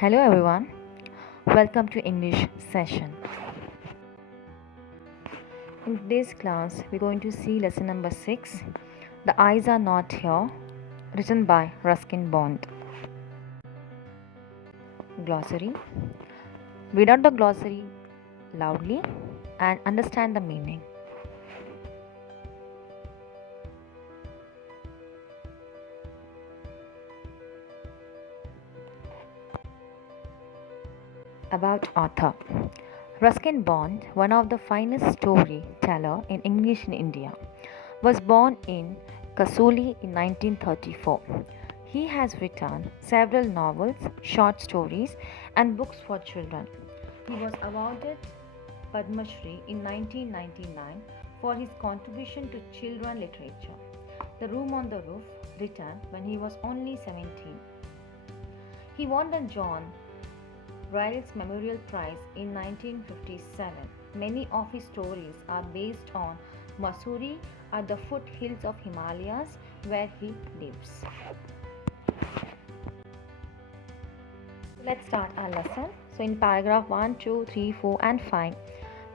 Hello everyone, welcome to English session. In today's class, we're going to see lesson number 6, The Eyes Are Not Here, written by Ruskin Bond. Glossary. Read out the glossary loudly and understand the meaning. About author. Ruskin Bond, one of the finest storyteller in English in India, was born in Kasoli in 1934. He has written several novels, short stories, and books for children. He was awarded Padma Shri in 1999 for his contribution to children literature. The Room on the Roof, written when he was only 17. He won the John Ryle's Memorial Prize in 1957. Many of his stories are based on Mussoorie at the foothills of Himalayas where he lives. Let's start our lesson. So in paragraph 1, 2, 3, 4 and 5.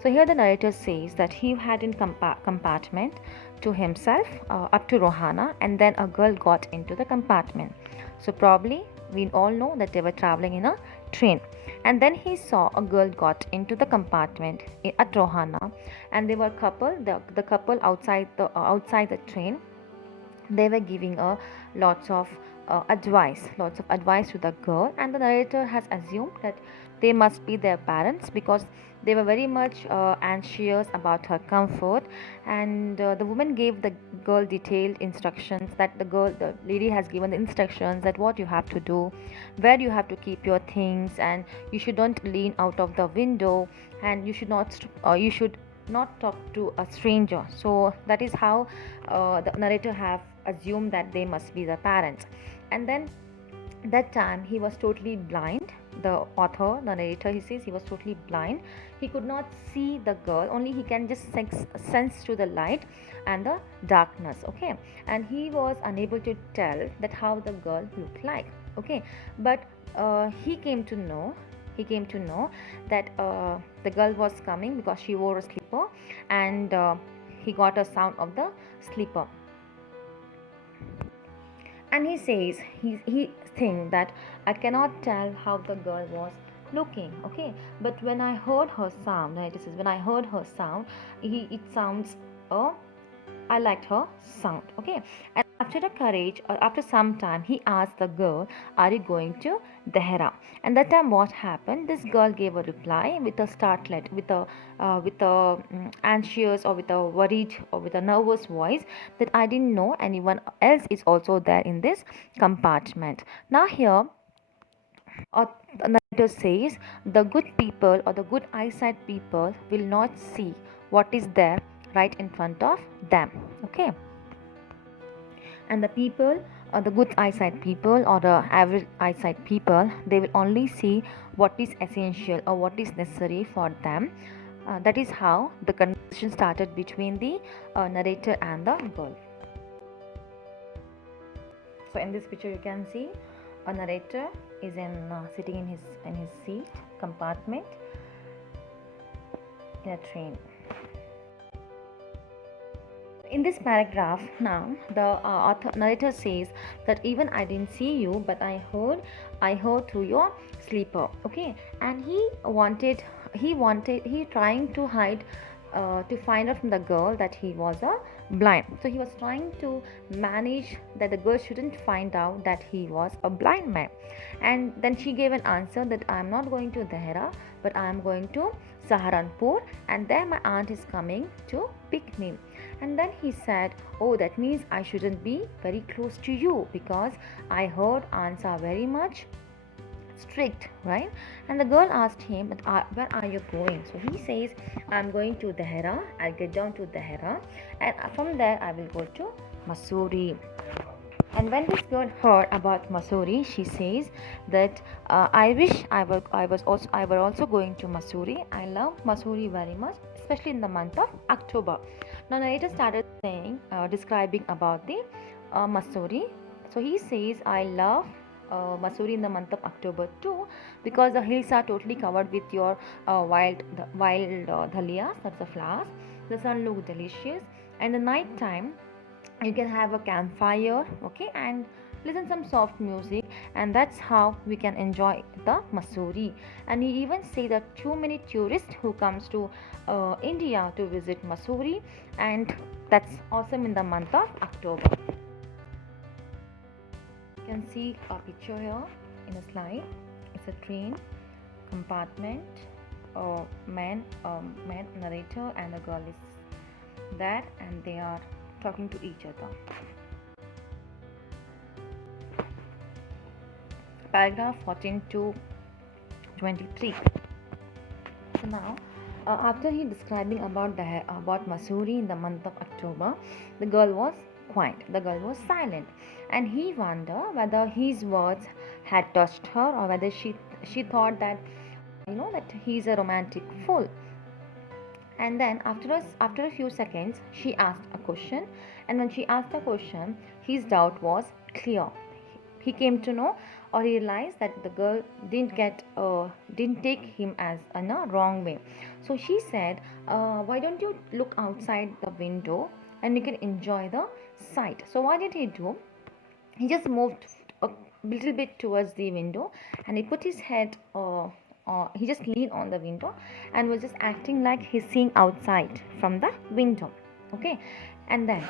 So here the narrator says that he had in compartment to himself up to Rohana, and then a girl got into the compartment. So probably we all know that they were traveling in a train, and then he saw a girl got into the compartment at Rohana, and they were couple. The couple outside the train, they were giving a lots of advice to the girl, and the narrator has assumed that they must be their parents because they were very much anxious about her comfort, and the woman gave the girl detailed instructions that the lady has given the instructions that what you have to do, where you have to keep your things, and you should not lean out of the window, and you should not talk to a stranger. So that is how the narrator have assumed that they must be the parents. And then that time he was totally blind. The author, the narrator, he says he was totally blind. He could not see the girl, only he can just sense to the light and the darkness. Okay, and he was unable to tell that how the girl looked like. Okay, but he came to know that the girl was coming because she wore a slipper, and he got a sound of the slipper, and he says he think that I cannot tell how the girl was looking. Okay, but when I heard her sound, it says when I heard her sound, it sounds I liked her sound. Okay, and after some time, he asked the girl, "Are you going to Dehra?" And that time, what happened? This girl gave a reply with a startlet, with a anxious or with a worried or with a nervous voice that I didn't know anyone else is also there in this compartment. Now here, the narrator says the good people or the good eyesight people will not see what is there right in front of them. Okay, and the people or the good eyesight people or the average eyesight people, they will only see what is essential or what is necessary for them. That is how the conversation started between the narrator and the girl. So in this picture you can see a narrator is sitting in his seat compartment in a train. In this paragraph, now the narrator says that even I didn't see you, but I heard through your sleeper. Okay, and he trying to hide, to find out from the girl that he was a blind. So he was trying to manage that the girl shouldn't find out that he was a blind man. And then she gave an answer that I am not going to Dehra, but I am going to Saharanpur, and there my aunt is coming to pick me. And then he said, "Oh, that means I shouldn't be very close to you because I heard aunts are very much strict, right?" And the girl asked him, "Where are you going?" So he says, "I'm going to Dehra. I'll get down to Dehra, and from there I will go to Mussoorie." And when this girl heard about Mussoorie, she says that I wish I were also going to Mussoorie. I love Mussoorie very much, especially in the month of October. Now narrator started saying, describing about the Mussoorie. So he says, "I love Mussoorie in the month of October too, because the hills are totally covered with your wild dahlias, that's the flowers. The sun looks delicious, and the night time you can have a campfire, okay, and listen some soft music, and that's how we can enjoy the Mussoorie. And you even say that too many tourists who comes to India to visit Mussoorie, and that's awesome in the month of October. You can see a picture here in a slide. It's a train compartment, a man narrator and a girl is there, and they are talking to each other. Paragraph 14 to 23. So now, after he describing about Mussoorie in the month of October, the girl was quiet. The girl was silent, and he wondered whether his words had touched her, or whether she thought that that he's a romantic fool. And then after a few seconds, she asked a question, and when she asked a question, his doubt was clear. He came to know, or he realized, that the girl didn't take him as in a wrong way. So she said, why don't you look outside the window and you can enjoy the sight. So what did he do? He just moved a little bit towards the window, and he put his head he just leaned on the window and was just acting like he's seeing outside from the window. Okay, and then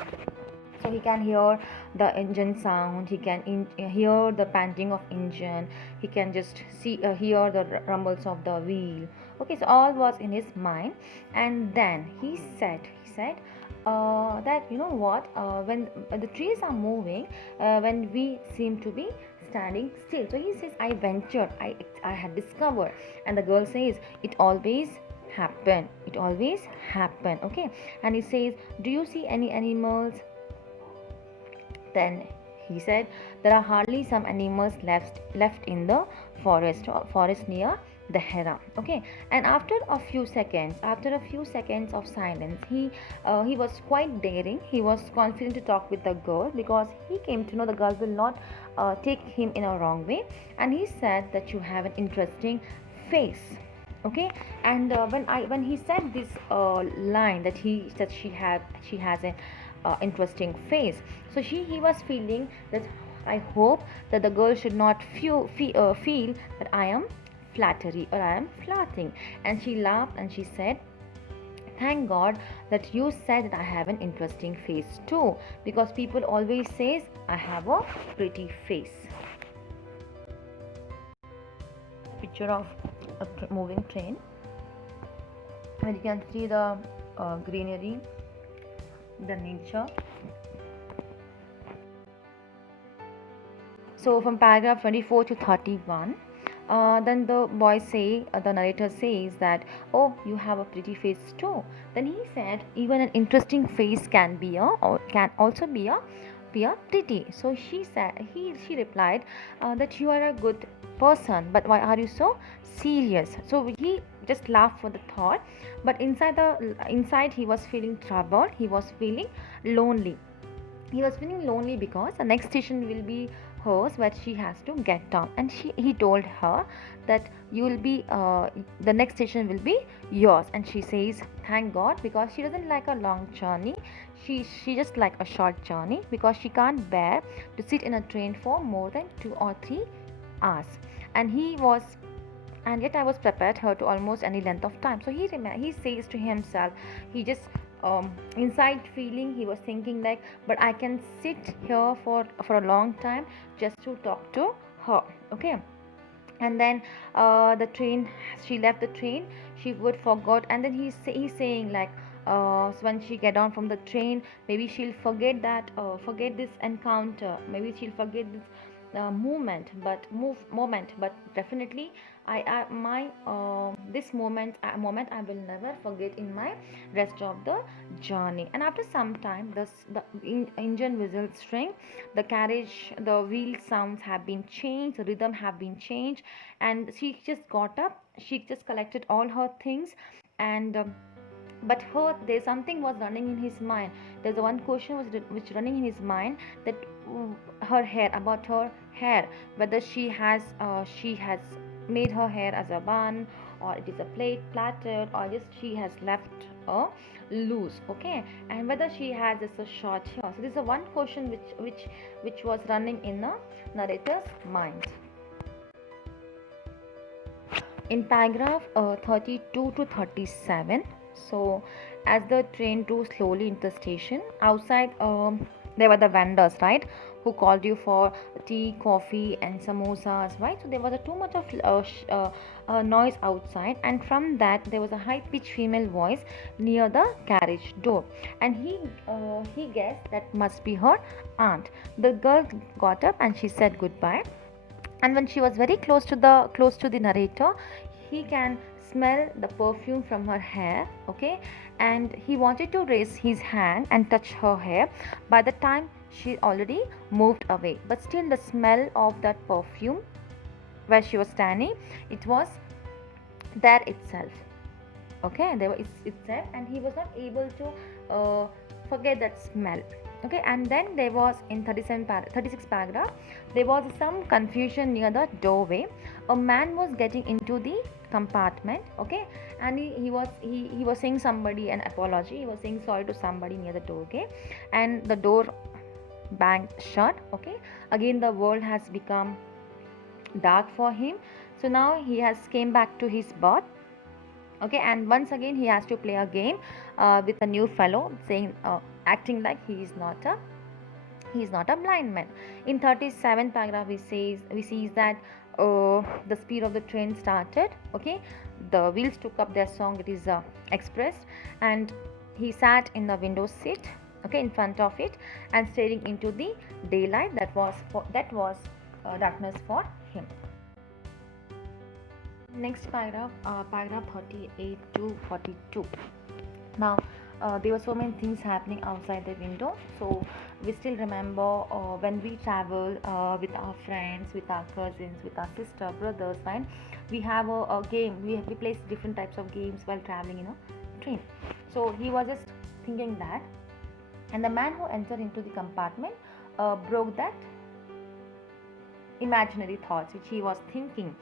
so he can hear the engine sound, he can hear the panting of engine, he can just hear the rumbles of the wheel. Okay, so all was in his mind. And then he said that what, when the trees are moving, when we seem to be standing still. So he says, I ventured, I had discovered. And the girl says, it always happen. Okay, and he says, do you see any animals? Then he said, there are hardly some animals left in the forest near the Hera. Okay, and after a few seconds of silence, he was quite daring. He was confident to talk with the girl, because he came to know the girl will not take him in a wrong way. And he said that you have an interesting face. Okay, and when he said this line, that she has an interesting face, so he was feeling that, I hope that the girl should not feel that I am flattery or I am flirting. And she laughed and she said, thank God that you said that I have an interesting face too, because people always says I have a pretty face. Picture of a moving train, where you can see the greenery, the nature. So from paragraph 24 to 31, then the the narrator says that, oh, you have a pretty face too. Then he said, even an interesting face can also be a pretty. So she replied, that you are a good person, but why are you so serious? So he just laughed for the thought, but inside he was feeling troubled. He was feeling lonely. Because the next station will be hers, where she has to get down. And he told her that you will be the next station will be yours. And she says, thank God, because she doesn't like a long journey. She just like a short journey, because she can't bear to sit in a train for more than 2 or 3 hours. And yet I was prepared her to almost any length of time. So he says to himself, he just inside feeling, he was thinking like, but I can sit here for a long time just to talk to her. Okay, and then the train she left the train, she would forgot. And then he's saying like, so when she get down from the train, maybe she'll forget this encounter, maybe she'll forget this moment, but definitely I my this moment I will never forget in my rest of the journey. And after some time, the engine whistles string, the carriage, the wheel sounds have been changed, the rhythm have been changed. And she just got up, she just collected all her things, and but there something was running in his mind. There's one question which running in his mind, that her hair, about her hair, whether she has made her hair as a bun, or it is a plaited, or just she has left loose, okay, and whether she has just a short hair. So this is the one question which was running in the narrator's mind. In paragraph 32 to 37, so as the train drove slowly into the station, outside there were the vendors, right, who called you for tea, coffee and samosas, right? So there was too much of noise outside, and from that there was a high pitched female voice near the carriage door, and he guessed that must be her aunt. The girl got up and she said goodbye, and when she was very close to the narrator, he can smell the perfume from her hair, okay, and he wanted to raise his hand and touch her hair. By the time she already moved away, but still the smell of that perfume where she was standing, it was there itself, okay, there was itself, and he was not able to forget that smell, okay. And then there was in 36 paragraph, there was some confusion near the doorway. A man was getting into the compartment, okay, and he was saying somebody an apology, he was saying sorry to somebody near the door, okay, and the door banged shut, okay. Again the world has become dark for him, so now he has came back to his berth, okay, and once again he has to play a game with a new fellow, saying acting like he is not a blind man. In 37 paragraph, we sees that the speed of the train started, okay, the wheels took up their song, it is expressed, and he sat in the window seat, okay, in front of it, and staring into the daylight that was darkness for him. Next paragraph, paragraph 38 to 42. Now there were so many things happening outside the window. So we still remember when we travel with our friends, with our cousins, with our sister, brothers, right? We have a game. We play different types of games while traveling in a train. So he was just thinking that, and the man who entered into the compartment broke that imaginary thoughts which he was thinking.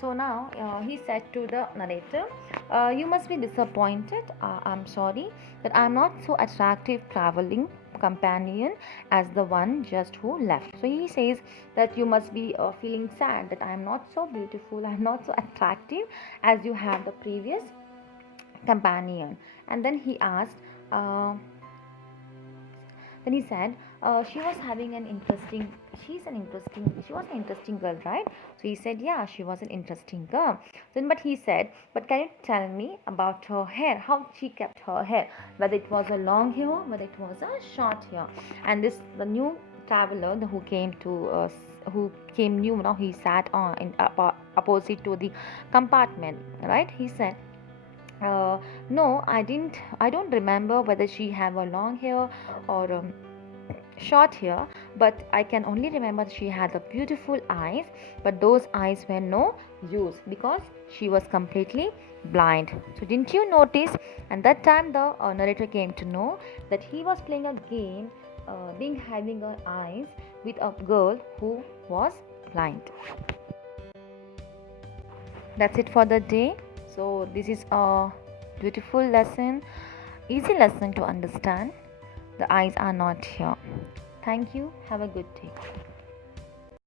So now he said to the narrator, you must be disappointed. I'm sorry that I'm not so attractive traveling companion as the one just who left. So he says that you must be feeling sad that I'm not so beautiful, I'm not so attractive as you have the previous companion. And then he asked, then he said, she was an interesting girl, right? So he said, yeah, she was an interesting girl. Then, but he said, but can you tell me about her hair? How she kept her hair? Whether it was a long hair, whether it was a short hair? And the new traveler who came new, now he sat on in opposite to the compartment, right? He said, no, I don't remember whether she have a long hair or short hair, but I can only remember she had the beautiful eyes, but those eyes were no use because she was completely blind. So didn't you notice? And that time the narrator came to know that he was playing a game, being having her eyes with a girl who was blind. That's it for the day. So this is a beautiful lesson, easy lesson to understand. The eyes are not here. Thank you. Have a good day.